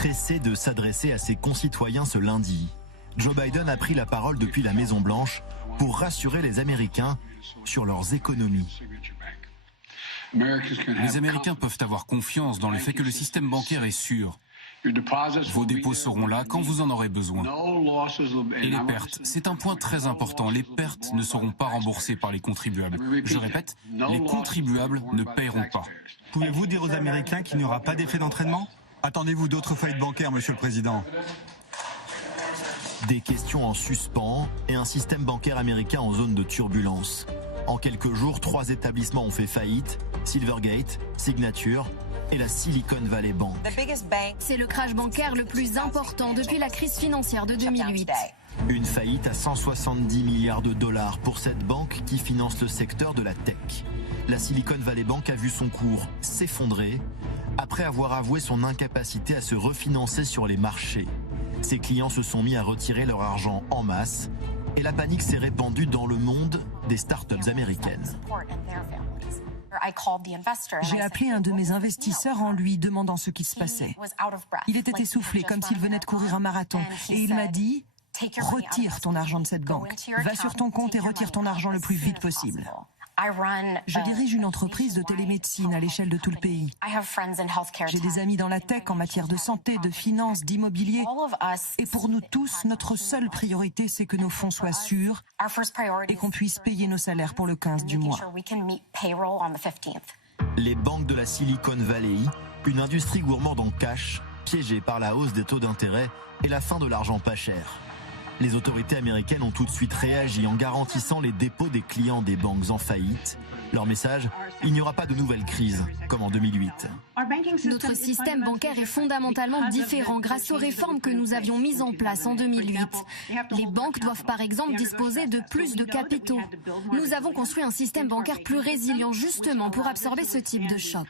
pressé de s'adresser à ses concitoyens ce lundi. Joe Biden a pris la parole depuis la Maison-Blanche pour rassurer les Américains sur leurs économies. Les Américains peuvent avoir confiance dans le fait que le système bancaire est sûr. Vos dépôts seront là quand vous en aurez besoin. Et les pertes, c'est un point très important. Les pertes ne seront pas remboursées par les contribuables. Je répète, les contribuables ne paieront pas. Pouvez-vous dire aux Américains qu'il n'y aura pas d'effet d'entraînement ? Attendez-vous d'autres faillites bancaires, Monsieur le Président ? Des questions en suspens et un système bancaire américain en zone de turbulence. En quelques jours, 3 établissements ont fait faillite, Silvergate, Signature et la Silicon Valley Bank. C'est le crash bancaire le plus important depuis la crise financière de 2008. Une faillite à 170 milliards de dollars pour cette banque qui finance le secteur de la tech. La Silicon Valley Bank a vu son cours s'effondrer après avoir avoué son incapacité à se refinancer sur les marchés. Ses clients se sont mis à retirer leur argent en masse et la panique s'est répandue dans le monde des startups américaines. J'ai appelé un de mes investisseurs en lui demandant ce qui se passait. Il était essoufflé, comme s'il venait de courir un marathon. Et il m'a dit « Retire ton argent de cette banque. Va sur ton compte et retire ton argent le plus vite possible. » Je dirige une entreprise de télémédecine à l'échelle de tout le pays. J'ai des amis dans la tech en matière de santé, de finances, d'immobilier. Et pour nous tous, notre seule priorité, c'est que nos fonds soient sûrs et qu'on puisse payer nos salaires pour le 15 du mois. Les banques de la Silicon Valley, une industrie gourmande en cash, piégée par la hausse des taux d'intérêt et la fin de l'argent pas cher. Les autorités américaines ont tout de suite réagi en garantissant les dépôts des clients des banques en faillite. Leur message, il n'y aura pas de nouvelle crise, comme en 2008. Notre système bancaire est fondamentalement différent grâce aux réformes que nous avions mises en place en 2008. Les banques doivent par exemple disposer de plus de capitaux. Nous avons construit un système bancaire plus résilient justement pour absorber ce type de choc.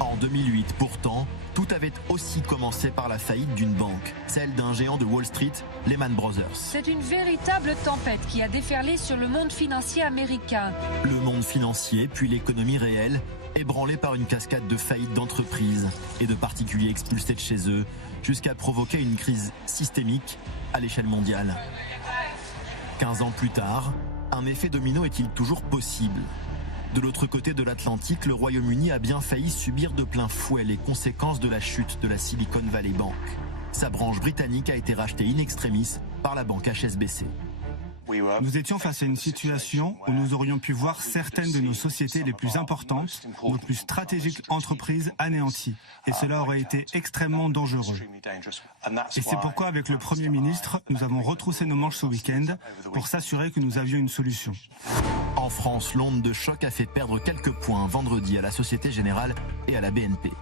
En 2008, pourtant, tout avait aussi commencé par la faillite d'une banque, celle d'un géant de Wall Street, Lehman Brothers. C'est une véritable tempête qui a déferlé sur le monde financier américain. Le monde financier, puis l'économie réelle, ébranlée par une cascade de faillites d'entreprises et de particuliers expulsés de chez eux, jusqu'à provoquer une crise systémique à l'échelle mondiale. 15 ans plus tard, un effet domino est-il toujours possible ? De l'autre côté de l'Atlantique, le Royaume-Uni a bien failli subir de plein fouet les conséquences de la chute de la Silicon Valley Bank. Sa branche britannique a été rachetée in extremis par la banque HSBC. Nous étions face à une situation où nous aurions pu voir certaines de nos sociétés les plus importantes, nos plus stratégiques entreprises anéanties. Et cela aurait été extrêmement dangereux. Et c'est pourquoi, avec le Premier ministre, nous avons retroussé nos manches ce week-end pour s'assurer que nous avions une solution. En France, l'onde de choc a fait perdre quelques points vendredi à la Société Générale et à la BNP.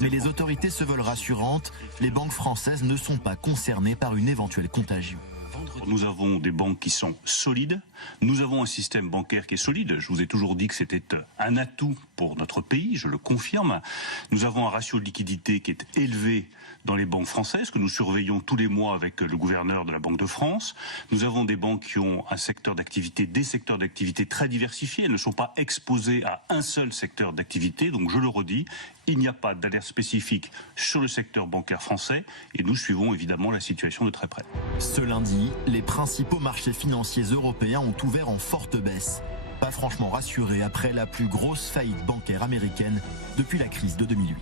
Mais les autorités se veulent rassurantes, les banques françaises ne sont pas concernées par une éventuelle contagion. Nous avons des banques qui sont solides, nous avons un système bancaire qui est solide, je vous ai toujours dit que c'était un atout pour notre pays, je le confirme. Nous avons un ratio de liquidité qui est élevé dans les banques françaises, que nous surveillons tous les mois avec le gouverneur de la Banque de France. Nous avons des banques qui ont un secteur d'activité, des secteurs d'activité très diversifiés, elles ne sont pas exposées à un seul secteur d'activité, donc je le redis, il n'y a pas d'alerte spécifique sur le secteur bancaire français et nous suivons évidemment la situation de très près. Ce lundi, les principaux marchés financiers européens ont ouvert en forte baisse. Pas franchement rassurés après la plus grosse faillite bancaire américaine depuis la crise de 2008.